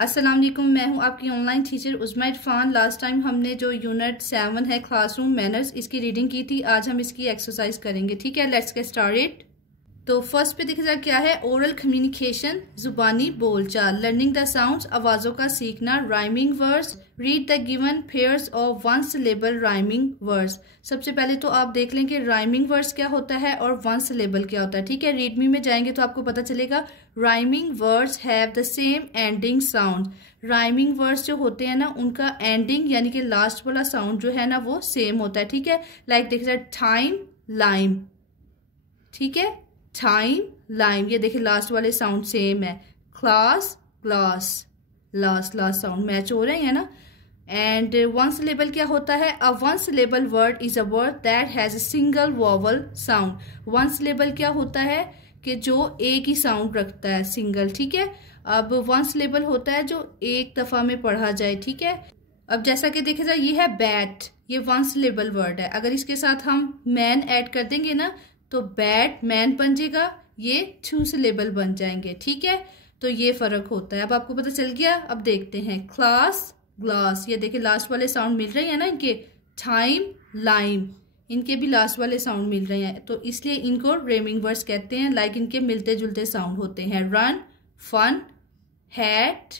अस्सलाम वालेकुम, मैं हूं आपकी online teacher उज़मा Irfan. Last time हमने जो यूनिट 7 है क्लासरूम मैनर्स, इसकी रीडिंग की थी। आज हम इसकी एक्सरसाइज करेंगे। ठीक है, लेट्स गेट स्टार्टेड। तो फर्स्ट पे देखा जाए क्या है, ओरल कम्युनिकेशन, जुबानी बोलचाल, लर्निंग द साउंड्स, आवाज़ों का सीखना, rhyming words, read the given pairs of one syllable rhyming words. सबसे पहले तो आप देख लें कि राइमिंग वर्ड्स क्या होता है और वन सिलेबल क्या होता है। ठीक है, रीड मी में जाएंगे तो आपको पता चलेगा rhyming words have the same ending sound. Rhyming words जो होते हैं ना, उनका एंडिंग यानी कि लास्ट वाला साउंड जो है ना वो सेम होता है। ठीक है, लाइक देखा जाए टाइम, लाइम। ठीक है, टाइम, लाइम, ये देखिए लास्ट वाले साउंड सेम है। Class, glass, last sound match हो रहे हैं ना। एंड वन सिलेबल क्या होता है, a one syllable word is a word that has a single vowel sound. One syllable क्या होता है कि जो एक ही साउंड रखता है, सिंगल। ठीक है, अब वन सिलेबल होता है जो एक दफा में पढ़ा जाए। ठीक है, अब जैसा कि देखा जाए ये है बैट, ये वन सिलेबल वर्ड है। अगर इसके साथ हम मैन ऐड कर देंगे ना तो बैट मैन बन जाएगा, ये टू सिलेबल बन जाएंगे। ठीक है, तो ये फर्क होता है। अब आपको पता चल गया। अब देखते हैं क्लास, ग्लास, ये देखिए लास्ट वाले साउंड मिल रहे हैं ना इनके। टाइम, लाइम, इनके भी लास्ट वाले साउंड मिल रहे हैं, तो इसलिए इनको रेमिंग वर्ड्स कहते हैं। लाइक इनके मिलते जुलते साउंड होते हैं। रन, फन, हैट,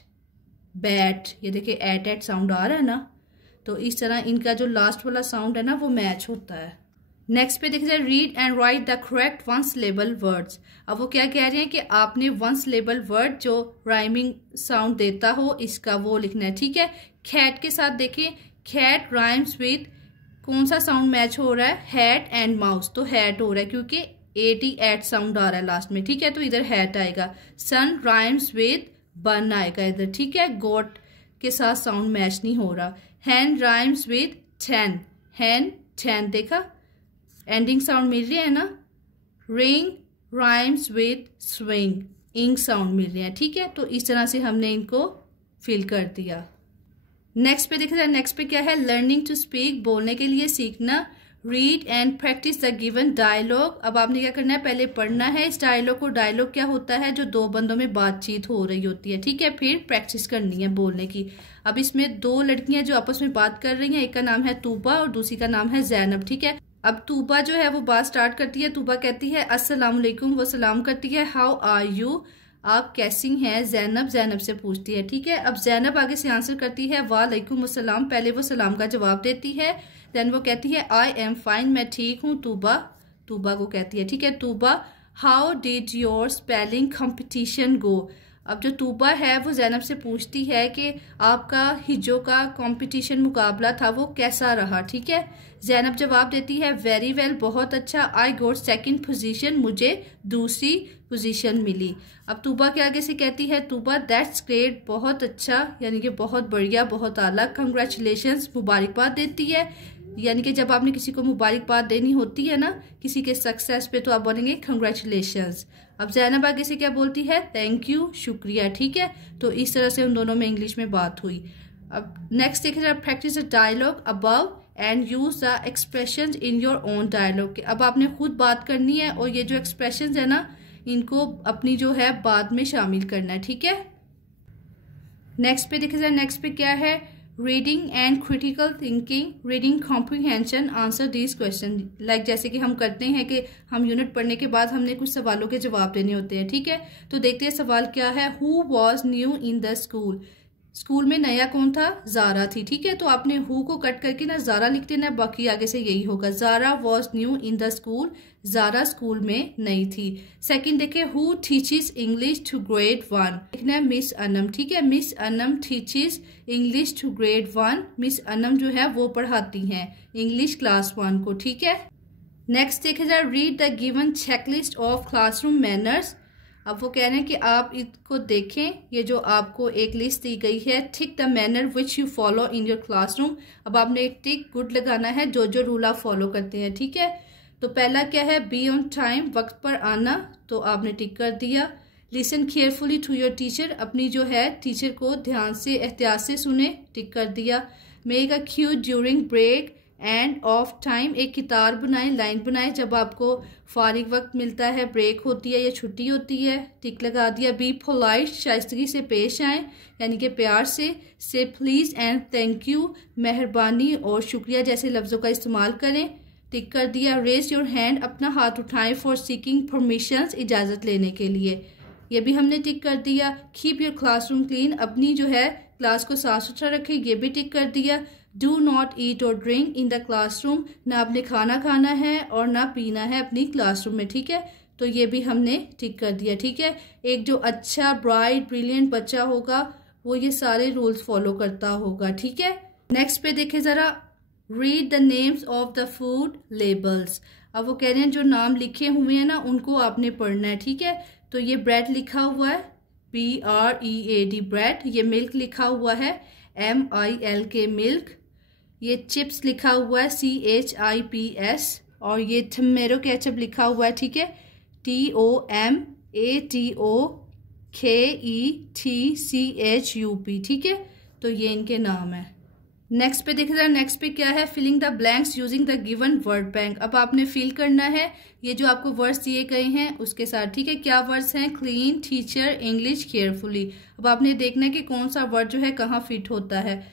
बैट, ये देखिए एट साउंड आ रहा है ना, तो इस तरह इनका जो लास्ट वाला साउंड है ना वो मैच होता है। नेक्स्ट पे देखा जाए read and right the correct one syllable words. अब वो क्या कह रहे हैं कि आपने वन सिलेबल वर्ड जो राइमिंग साउंड देता हो इसका वो लिखना है। ठीक है, खैट के साथ देखिए, खैट राइम्स विद, कौन सा साउंड मैच हो रहा है, हैट एंड माउस, तो हैट हो रहा है क्योंकि 88 साउंड आ रहा है लास्ट में। ठीक है, तो इधर हैट आएगा। सन राइम्स विद बन आएगा इधर। ठीक है, गोट के साथ साउंड मैच नहीं हो रहा। हैन राइम्स विद 10, हैन 10, देखा एंडिंग साउंड मिल रही है ना। रिंग राइम्स विद स्विंग, इंग साउंड मिल रहे हैं। ठीक है, तो इस तरह से हमने इनको फिल कर दिया। नेक्स्ट पे देखा जाए, नेक्स्ट पे क्या है, लर्निंग टू स्पीक, बोलने के लिए सीखना। Read and practise the given dialogue. अब आपने क्या करना है, पहले पढ़ना है इस डायलॉग को। डायलॉग क्या होता है, जो दो बंदों में बातचीत हो रही होती है। ठीक है, फिर प्रैक्टिस करनी है बोलने की। अब इसमें दो लड़कियां जो आपस में बात कर रही हैं, एक का नाम है तूबा और दूसरी का नाम है जैनब। ठीक है, अब तूबा जो है वो बात स्टार्ट करती है। तूबा कहती है अस्सलाम वालेकुम, वो सलाम करती है। हाउ आर यू, आप कैसी हैं। जैनब से पूछती है। ठीक है, अब जैनब आगे से आंसर करती है वालेकुम अस्सलाम, पहले वो सलाम का जवाब देती है। देन वो कहती है आई एम फाइन, मैं ठीक हूँ। तूबा को कहती है। ठीक है, Tuba how did your spelling competition go. अब जो तूबा है वो जैनब से पूछती है कि आपका हिज्जों का कंपटीशन मुकाबला था वो कैसा रहा। ठीक है, जैनब जवाब देती है वेरी वेल, बहुत अच्छा। आई गोट सेकंड पोजीशन, मुझे दूसरी पोजीशन मिली। अब तूबा के आगे से कहती है तूबा दैट्स ग्रेट, बहुत अच्छा, यानी कि बहुत बढ़िया, बहुत आला। कंग्रेचुलेशंस, मुबारकबाद देती है। यानी कि जब आपने किसी को मुबारकबाद देनी होती है ना किसी के सक्सेस पे, तो आप बोलेंगे कंग्रेचुलेशंस। अब जैनब आगे से क्या बोलती है, थैंक यू, शुक्रिया। ठीक है, तो इस तरह से उन दोनों में इंग्लिश में बात हुई। अब नेक्स्ट देखिए, practise the dialogue above and use the expressions in your own dialogue. अब आपने खुद बात करनी है और ये जो एक्सप्रेशंस है ना इनको अपनी जो है बात में शामिल करना है। ठीक है, नेक्स्ट पे देखिए, नेक्स्ट पे क्या है, reading and critical thinking, reading comprehension, answer these question. Like जैसे कि हम करते हैं कि हम यूनिट पढ़ने के बाद हमने कुछ सवालों के जवाब देने होते हैं। ठीक है, तो देखते हैं सवाल क्या है। Who was new in the school, school में नया कौन था, जारा थी। ठीक है, तो आपने हु को कट करके ना जारा लिख देना, बाकी आगे से यही होगा। Zara was new in the school, Zara school में नई थी। सेकंड देखिए, who teaches English to grade 1, लिखना है मिस अनम। ठीक है, miss Anam teaches English to grade 1, miss Anam जो है वो पढ़ाती हैं इंग्लिश क्लास 1 को। ठीक है, नेक्स्ट देखा जाए, read the given checklist of classroom manners. अब वो कह रहे हैं कि आप इसको देखें, ये जो आपको एक लिस्ट दी गई है, tick the manner which you follow in your classroom. अब आपने एक टिक गुड लगाना है जो जो रूल आप फॉलो करते हैं। ठीक है, तो पहला क्या है, बी ऑन टाइम, वक्त पर आना, तो आपने टिक कर दिया। Listen carefully to your teacher, अपनी जो है टीचर को ध्यान से एहतियात से सुने, टिक कर दिया। Make a queue during break and of time, एक किताब बनाएं, लाइन बनाएं जब आपको फारिग वक्त मिलता है, ब्रेक होती है या छुट्टी होती है, टिक लगा दिया। बी पोलाइट, शाइस्तगी से पेश आएँ यानी कि प्यार से प्लीज़ एंड थैंक यू, मेहरबानी और शुक्रिया जैसे लफ्ज़ों का इस्तेमाल करें, टिक कर दिया। रेज योर हैंड, अपना हाथ उठाएं फॉर सीकिंग परमिशंस, इजाज़त लेने के लिए, ये भी हमने टिक कर दिया। कीप योर क्लासरूम क्लीन, अपनी जो है क्लास को साफ सुथरा रखें, ये भी टिक कर दिया। डू नॉट ईट और ड्रिंक इन द क्लासरूम, ना आपने खाना खाना है और ना पीना है अपनी क्लासरूम में, ठीक है, तो ये भी हमने टिक कर दिया, ठीक है। एक जो अच्छा ब्राइट ब्रिलियंट बच्चा होगा वो ये सारे रूल्स फॉलो करता होगा, ठीक है। नेक्स्ट पे देखें ज़रा, read the names of the food labels. अब वो कह रहे हैं जो नाम लिखे हुए हैं ना उनको आपने पढ़ना है, ठीक है। तो ये ब्रेड लिखा हुआ है BREAD ब्रेड, ये मिल्क लिखा हुआ है MILK मिल्क, ये चिप्स लिखा हुआ है CHIPS, और ये टमेटो केचप लिखा हुआ है, ठीक है, TOMATOKETCHUP, ठीक है, तो ये इनके नाम है। नेक्स्ट पे देखिए, नेक्स्ट पे क्या है, filling the blanks using the given word bank. अब आपने फिल करना है ये जो आपको वर्ड्स दिए गए हैं उसके साथ, ठीक है। क्या वर्ड्स हैं, क्लीन, टीचर, इंग्लिश, केयरफुली। अब आपने देखना है कि कौन सा वर्ड जो है कहाँ फिट होता है।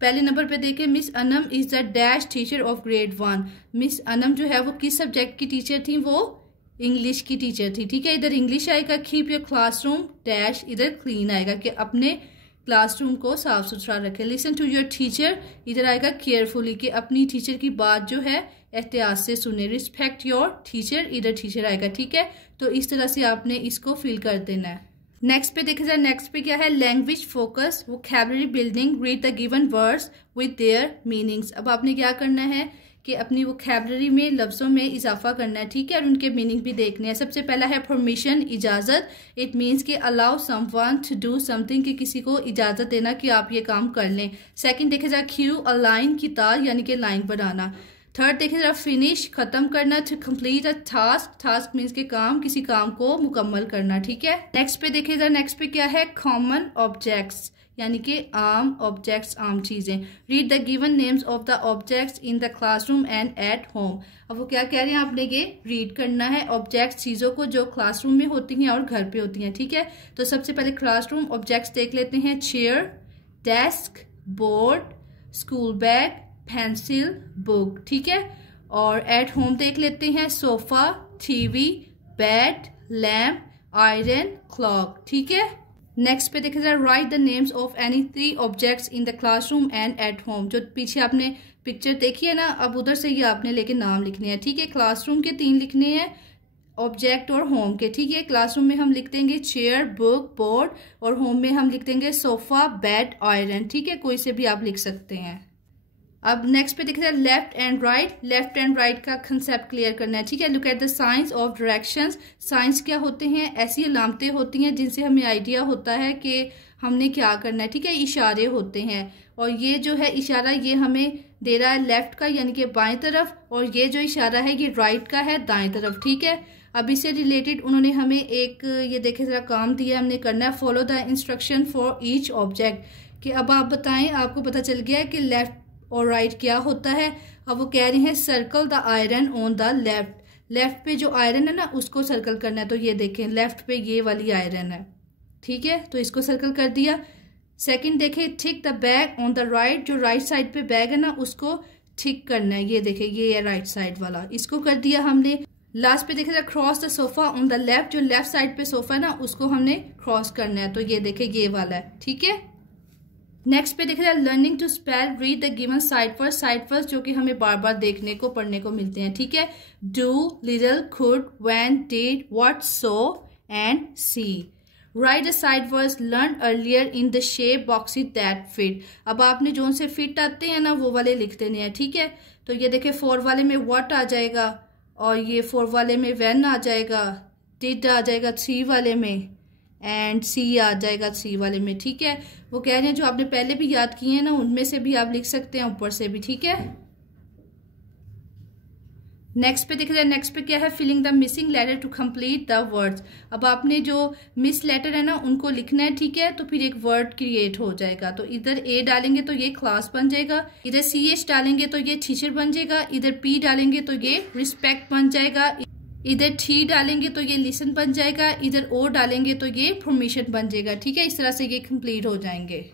पहले नंबर पे देखें, miss Anam is the dash teacher of grade 1। Miss Anam जो है वो किस सब्जेक्ट की टीचर थी, वो इंग्लिश की टीचर थी, ठीक है। इधर इंग्लिश आएगा, कीप योर क्लासरूम डैश, इधर क्लीन आएगा कि अपने क्लासरूम को साफ सुथरा रखें। लिसन टू योर टीचर, इधर आएगा केयरफुली कि अपनी टीचर की बात जो है एहतियात से सुने। रिस्पेक्ट योर टीचर, इधर टीचर आएगा, ठीक है। तो इस तरह से आपने इसको फिल कर देना है। नेक्स्ट पे देखा जाए, नेक्स्ट पे क्या है, language focus, vocabulary building, read the given words with their meanings. अब आपने क्या करना है कि अपनी वोकैबुलरी में लफ्ज़ों में इजाफा करना है, ठीक है, और उनके मीनिंग भी देखने हैं। सबसे पहला है परमिशन, इजाज़त। इट मीन्स कि allow someone to do something, कि किसी को इजाज़त देना कि आप ये काम कर लें। सेकंड देखा जाए क्यू, अलाइन की तार यानी कि लाइन बनाना। थर्ड देखा जाए फिनिश, ख़त्म करना, to complete a task. Task means के काम, किसी काम को मुकम्मल करना, ठीक है। नेक्स्ट पे देखिए जाए, नेक्स्ट पे क्या है, कॉमन ऑब्जेक्ट्स यानी कि आम ऑब्जेक्ट्स, आम चीज़ें। Read the given names of the objects in the classroom and at home. अब वो क्या कह रहे हैं, आपने ये रीड करना है ऑब्जेक्ट्स, चीज़ों को जो क्लासरूम में होती हैं और घर पे होती हैं, ठीक है। तो सबसे पहले क्लासरूम ऑब्जेक्ट्स देख लेते हैं, chair, desk, board, school bag, pencil, book, ठीक है। और एट होम देख लेते हैं, sofa, TV, bed, lamp, iron, clock, ठीक है। नेक्स्ट पे देखा जाए, right the names of any 3 objects in the classroom and at home. जो पीछे आपने पिक्चर देखी है ना, अब उधर से ही आपने लेके नाम लिखने हैं, ठीक है। क्लासरूम के 3 लिखने हैं, ऑब्जेक्ट और होम के, ठीक है। क्लासरूम में हम लिख देंगे चेयर, बुक, बोर्ड, और होम में हम लिख देंगे सोफ़ा, बेड, आयरन, ठीक है। कोई से भी आप लिख सकते हैं। अब नेक्स्ट पे देखा जाए, left and right. Left and right का कंसेप्ट क्लियर करना है, ठीक है। Look at the science of directions. Science क्या होते हैं, ऐसी अलामतें होती हैं जिनसे हमें आइडिया होता है कि हमने क्या करना है, ठीक है। इशारे होते हैं, और ये जो है इशारा ये हमें दे रहा है लेफ्ट का यानी कि बाएं तरफ, और ये जो इशारा है ये राइट का है दाएं तरफ, ठीक है। अब इससे रिलेटेड उन्होंने हमें एक ये देखे जरा काम दिया, हमने करना है follow the instruction for each object, कि अब आप बताएं, आपको पता चल गया है कि लेफ्ट और राइट क्या होता है। अब वो कह रहे हैं circle the iron on the left. Left पे जो आयरन है ना उसको सर्कल करना है, तो ये देखें लेफ्ट पे ये वाली आयरन है, ठीक है, तो इसको सर्कल कर दिया। सेकंड देखें, tick the bag on the right. जो राइट साइड पे बैग है ना उसको टिक करना है, ये देखें ये है राइट साइड वाला, इसको कर दिया हमने। लास्ट पे देखें, cross the sofa on the left. जो लेफ्ट साइड पे सोफा है ना उसको हमने क्रॉस करना है, तो ये देखें ये वाला है, ठीक है। नेक्स्ट पे देखा जाए, learning to spell, read the given sight words. Sight words जो कि हमें बार बार देखने को पढ़ने को मिलते हैं, ठीक है। Do, little, could, when, did, what, so and see. Write the sight words learn earlier in the shape boxes that fit. अब आपने जो से फिट आते हैं ना वो वाले लिख देने हैं, ठीक है। तो ये देखें 4 वाले में व्हाट आ जाएगा, और ये 4 वाले में व्हेन आ जाएगा, डिड आ जाएगा 3 वाले में, एंड सी आ जाएगा 3 वाले में, ठीक है। वो कह रहे हैं जो आपने पहले भी याद किए हैं ना उनमें से भी आप लिख सकते हैं, ऊपर से भी, ठीक है। नेक्स्ट पे देखा जाए, नेक्स्ट पे क्या है, filling the missing letter to complete the words. अब आपने जो मिस लेटर है ना उनको लिखना है, ठीक है। तो फिर एक वर्ड क्रिएट हो जाएगा। तो इधर ए डालेंगे तो ये क्लास बन जाएगा, इधर CH डालेंगे तो ये टीचर बन जाएगा, इधर P डालेंगे तो ये रिस्पेक्ट बन जाएगा, इधर T डालेंगे तो ये लिसन बन जाएगा, इधर O डालेंगे तो ये परमिशन बन जाएगा, ठीक है। इस तरह से ये कंप्लीट हो जाएंगे।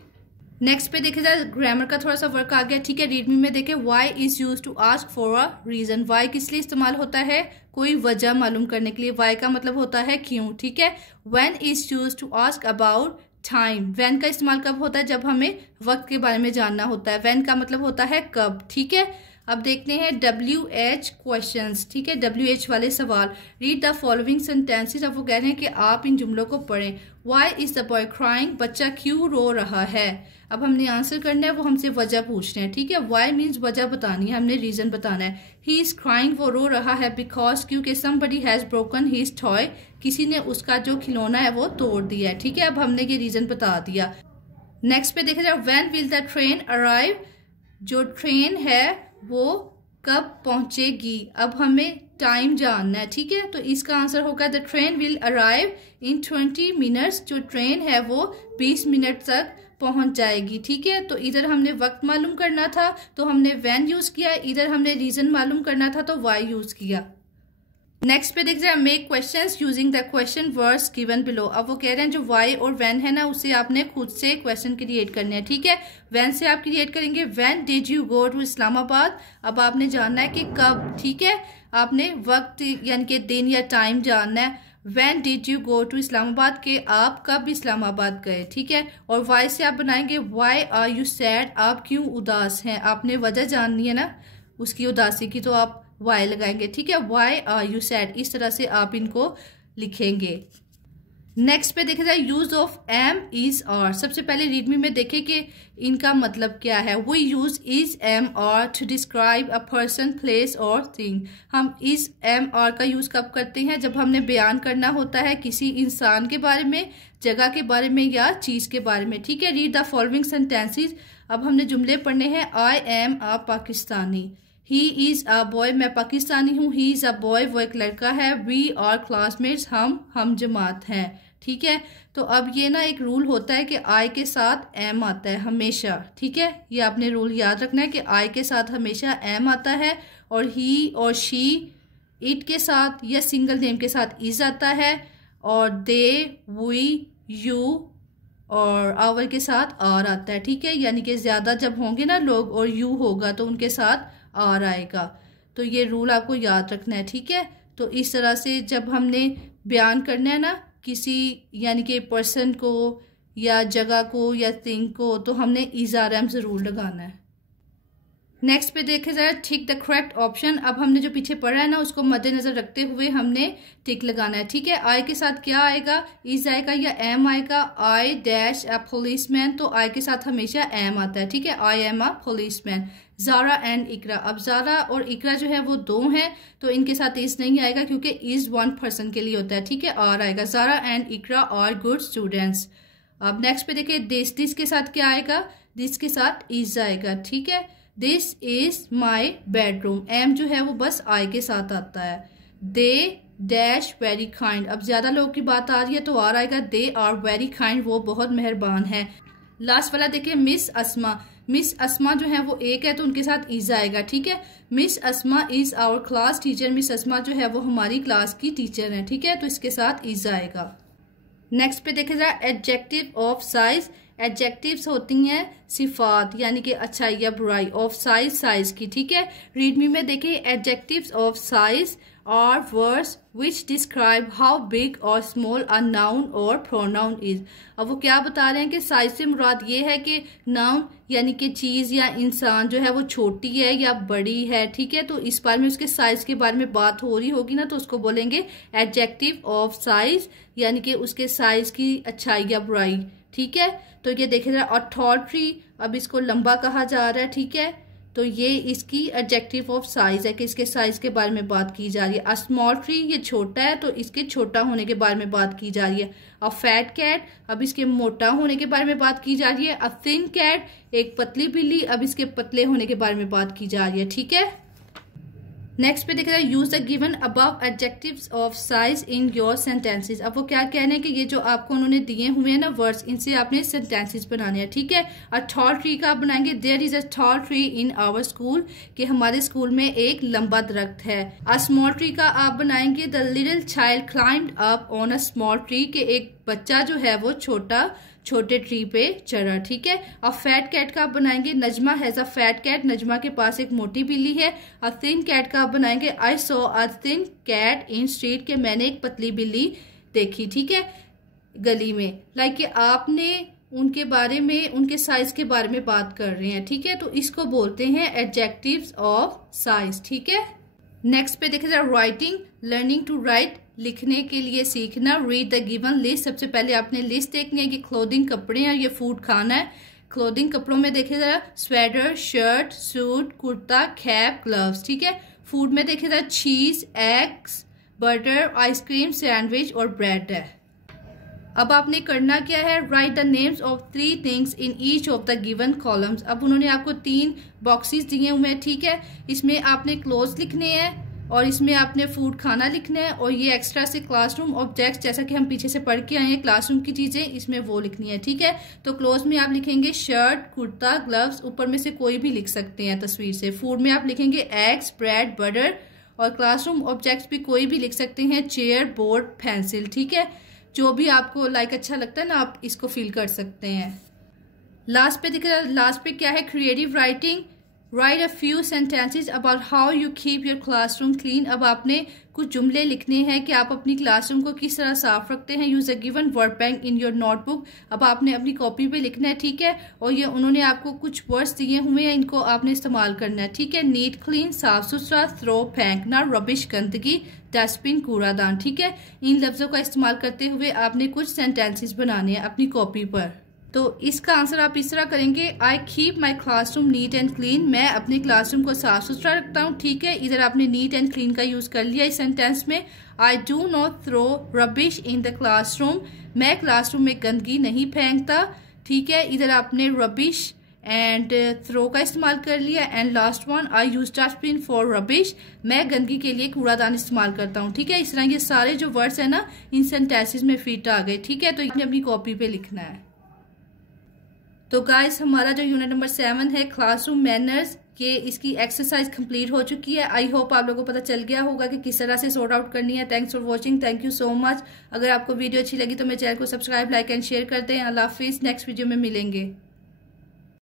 नेक्स्ट पे देखा जाए, ग्रामर का थोड़ा सा वर्क आ गया, ठीक है। रीडमी में देखें, why is use to ask for a reason. Why किस लिए इस्तेमाल होता है, कोई वजह मालूम करने के लिए। वाई का मतलब होता है क्यों, ठीक है। When is use to ask about time. When का इस्तेमाल कब होता है, जब हमें वक्त के बारे में जानना होता है। व्हेन का मतलब होता है कब, ठीक है। अब देखते हैं WH क्वेश्चंस, ठीक है। WH वाले सवाल। Read the following sentences. अब वो कह रहे हैं कि आप इन जुमलों को पढ़ें। Why is the boy crying. बच्चा क्यों रो रहा है। अब हमने आंसर करना है, वो हमसे वजह पूछना है, ठीक है। वाई मीन्स वजह बतानी है, हमने रीजन बताना है। ही इज क्राइंग, वो रो रहा है, बिकॉज क्योंकि somebody has broken his toy, किसी ने उसका जो खिलौना है वो तोड़ दिया है, ठीक है। अब हमने ये रीजन बता दिया। नेक्स्ट पे देखा जाए, when will the train arrive. जो ट्रेन है वो कब पहुंचेगी। अब हमें टाइम जानना है, ठीक है। तो इसका आंसर होगा the train will arrive in 20 minutes. जो ट्रेन है वो 20 मिनट तक पहुंच जाएगी, ठीक है। तो इधर हमने वक्त मालूम करना था तो हमने व्हेन यूज किया, इधर हमने रीजन मालूम करना था तो वाई यूज किया। नेक्स्ट पे देख जाए, make questions using the question words given below. अब वो कह रहे हैं जो वाई और व्हेन है ना उसे आपने खुद से क्वेश्चन क्रिएट करने हैं, ठीक है। व्हेन से आप क्रिएट करेंगे, when did you go to Islamabad. अब आपने जानना है कि कब, ठीक है। आपने वक्त यानी कि दिन या टाइम जानना है। When did you go to Islamabad के आप कब इस्लामाबाद गए, ठीक है। और वाई से आप बनाएंगे वाई आर यू सैड। आप क्यों उदास हैं, आपने वजह जाननी है ना उसकी उदासी की, तो आप वाई लगाएंगे, ठीक है। Why are you sad. इस तरह से आप इनको लिखेंगे। नेक्स्ट पे देखा जाए, use of am is are. सबसे पहले रीडमी में देखें कि इनका मतलब क्या है। We use is am are to describe a person, place और थिंग। हम इज एम आर का यूज कब करते हैं, जब हमने बयान करना होता है किसी इंसान के बारे में, जगह के बारे में या चीज के बारे में, ठीक है। Read the following sentences. अब हमने जुमले पढ़ने हैं। आई am a Pakistani. He is a boy, मैं पाकिस्तानी हूँ। ही इज अ बॉय, वो एक लड़का है। वी आर क्लासमेट्स, हम जमात हैं, ठीक है। तो अब ये ना एक रूल होता है कि आई के साथ एम आता है हमेशा, ठीक है। ये आपने रूल याद रखना है कि आई के साथ हमेशा एम आता है, और ही और शी इट के साथ या सिंगल नेम के साथ इज आता है, और दे वी यू और आवर के साथ आर आता है, ठीक है। यानी कि ज्यादा जब होंगे ना लोग और यू होगा तो उनके साथ आर आएगा। तो ये रूल आपको याद रखना है, ठीक है। तो इस तरह से जब हमने बयान करना है ना किसी यानी कि पर्सन को या जगह को या थिंग को, तो हमने इज आर एम जरूर लगाना है। नेक्स्ट पे देखे जाए, टिक द करेक्ट ऑप्शन। अब हमने जो पीछे पढ़ा है ना उसको मद्देनजर रखते हुए हमने टिक लगाना है, ठीक है। आई के साथ क्या आएगा, इज आएगा या एम आएगा। आई डैश अ पुलिसमैन, तो आई के साथ हमेशा एम आता है, ठीक है। I am a policeman. Zara and Iqra. अब ज़ारा और इकरा जो है वो दो हैं तो इनके साथ इज नहीं आएगा क्योंकि इज वन पर्सन के लिए होता है, ठीक है। आर आएगा। Zara and Iqra are good students. अब नेक्स्ट पे देखिए, दिस के साथ क्या आएगा, दिस के साथ इज आएगा, ठीक है। This is my bedroom. Am जो है वो बस आई के साथ आता है। They dash very kind. अब ज्यादा लोगों की बात आ रही है तो आर आएगा। दे आर वेरी काइंड, वो बहुत मेहरबान है। लास्ट वाला देखिए, मिस अस्मा। मिस अस्मा जो है वो एक है तो उनके साथ इज आएगा, ठीक है। Miss Asma is our class teacher. Miss Asma जो है वो हमारी क्लास की टीचर है, ठीक है। तो इसके साथ इज आएगा। नेक्स्ट पे देखा जाए, एडजेक्टिव ऑफ साइज। एडजेक्टिव्स होती हैं सिफात यानी कि अच्छाई या बुराई। ऑफ साइज, साइज की, ठीक है। रीड मी में देखिए, adjectives of size are words which describe how big और स्मॉल अ नाउन और प्रोनाउन इज। अब वो क्या बता रहे हैं कि साइज से मुराद ये है कि नाउन यानी कि चीज या इंसान जो है वो छोटी है या बड़ी है, ठीक है। तो इस बारे में उसके साइज के बारे में बात हो रही होगी ना तो उसको बोलेंगे एडजेक्टिव ऑफ साइज, यानी कि उसके साइज की अच्छाई या बुराई, ठीक है। तो ये देखे जरा, अथॉरिटी, अब इसको लंबा कहा जा रहा है, ठीक है। तो ये इसकी एडजेक्टिव ऑफ साइज है कि इसके साइज के बारे में बात की जा रही है। अ स्मॉल ट्री, ये छोटा है तो इसके छोटा होने के बारे में बात की जा रही है। अ फैट कैट, अब इसके मोटा होने के बारे में बात की जा रही है। अ थिन कैट, एक पतली बिल्ली, अब इसके पतले होने के बारे में बात की जा रही है, ठीक है। नेक्स्ट पे दिख रहा है use the given above adjectives of size in your sentences. अब वो क्या कह रहे हैं कि ये जो आपको उन्होंने दिए हुए हैं ना वर्ड्स, इनसे आपने सेंटेंसेस बनाने हैं, ठीक है। अ टॉल ट्री का आप बनाएंगे there is a tall tree in our school, कि हमारे स्कूल में एक लंबा दरख्त है। अ स्मॉल ट्री का आप बनाएंगे the little child climbed up on a small tree, के एक बच्चा जो है वो छोटे ट्री पे चढ़ा, ठीक है। और फैट कैट का आप बनाएंगे Najma has a fat cat, Najma के पास एक मोटी बिल्ली है। और थिन कैट का आप बनाएंगे I saw a thin cat in street, के मैंने एक पतली बिल्ली देखी, ठीक है, गली में। लाइक आपने उनके बारे में, उनके साइज के बारे में बात कर रहे हैं, ठीक है। तो इसको बोलते हैं एडजेक्टिव्स ऑफ साइज, ठीक है। नेक्स्ट पे देखिए राइटिंग, लर्निंग टू राइट, लिखने के लिए सीखना। रीड द गिवन लिस्ट, सबसे पहले आपने लिस्ट देखनी है कि क्लोथिंग कपड़े हैं, ये फूड खाना है। क्लोथिंग कपड़ों में देखिए जरा sweater, shirt, suit, kurta, cap, gloves, ठीक है। फूड में देखिए जरा चीज, एग्स, बटर, आइसक्रीम, सैंडविच और ब्रेड है। अब आपने करना क्या है, right the names of 3 things in each of the given columns. अब उन्होंने आपको 3 बॉक्सेस दिए हुए हैं, ठीक है। इसमें आपने क्लोथ्स लिखने हैं और इसमें आपने फूड खाना लिखना है, और ये एक्स्ट्रा से क्लासरूम ऑब्जेक्ट्स, जैसा कि हम पीछे से पढ़ के आए हैं क्लासरूम की चीजें, इसमें वो लिखनी है, ठीक है। तो क्लोथ्स में आप लिखेंगे शर्ट, कुर्ता, ग्लव्स, ऊपर में से कोई भी लिख सकते हैं तस्वीर से। फूड में आप लिखेंगे एग्स, ब्रेड, बटर, और क्लासरूम ऑब्जेक्ट्स भी कोई भी लिख सकते हैं, चेयर, बोर्ड, पेंसिल, ठीक है। जो भी आपको अच्छा लगता है ना, आप इसको फिल कर सकते हैं। लास्ट पे दिख रहा है, लास्ट पे क्या है, creative writing. Right a few sentences about how you keep your classroom clean. अब आपने कुछ जुमले लिखने हैं कि आप अपनी क्लासरूम को किस तरह साफ रखते हैं। Use a given word bank in your notebook, अब आपने अपनी कॉपी पे लिखना है, ठीक है। और ये उन्होंने आपको कुछ वर्ड्स दिए हुए हैं, इनको आपने इस्तेमाल करना है, ठीक है। नीट, क्लीन, साफ सुथरा, थ्रो, फेंकना, रबिश, गंदगी, डस्टबिन, कूड़ादान, ठीक है। इन लफ्जों का इस्तेमाल करते हुए आपने कुछ सेंटेंसेस बनाने हैं अपनी कॉपी पर। तो इसका आंसर आप इस तरह करेंगे, I keep my classroom NEET and clean, मैं अपने क्लासरूम को साफ सुथरा रखता हूँ, ठीक है। इधर आपने नीट एंड क्लीन का यूज कर लिया इस सेंटेंस में। I do not throw rubbish in the classroom, मैं क्लासरूम में गंदगी नहीं फेंकता, ठीक है। इधर आपने रबिश एंड थ्रो का इस्तेमाल कर लिया। And last one, I use dustbin for rubbish, मैं गंदगी के लिए कूड़ादान इस्तेमाल करता हूँ, ठीक है। इस तरह ये सारे जो वर्ड्स है ना, इन सेंटेंसेस में फिट आ गए, ठीक है। तो ये अपनी कॉपी पे लिखना है। तो गाइस हमारा जो यूनिट नंबर 7 है क्लासरूम मैनर्स के, इसकी एक्सरसाइज कंप्लीट हो चुकी है। आई होप आप लोगों को पता चल गया होगा कि किस तरह से सॉर्ट आउट करनी है। Thanks for watching, thank you so much. अगर आपको वीडियो अच्छी लगी तो मेरे चैनल को सब्सक्राइब, लाइक एंड शेयर कर दें। अल्लाह हाफिज, नेक्स्ट वीडियो में मिलेंगे।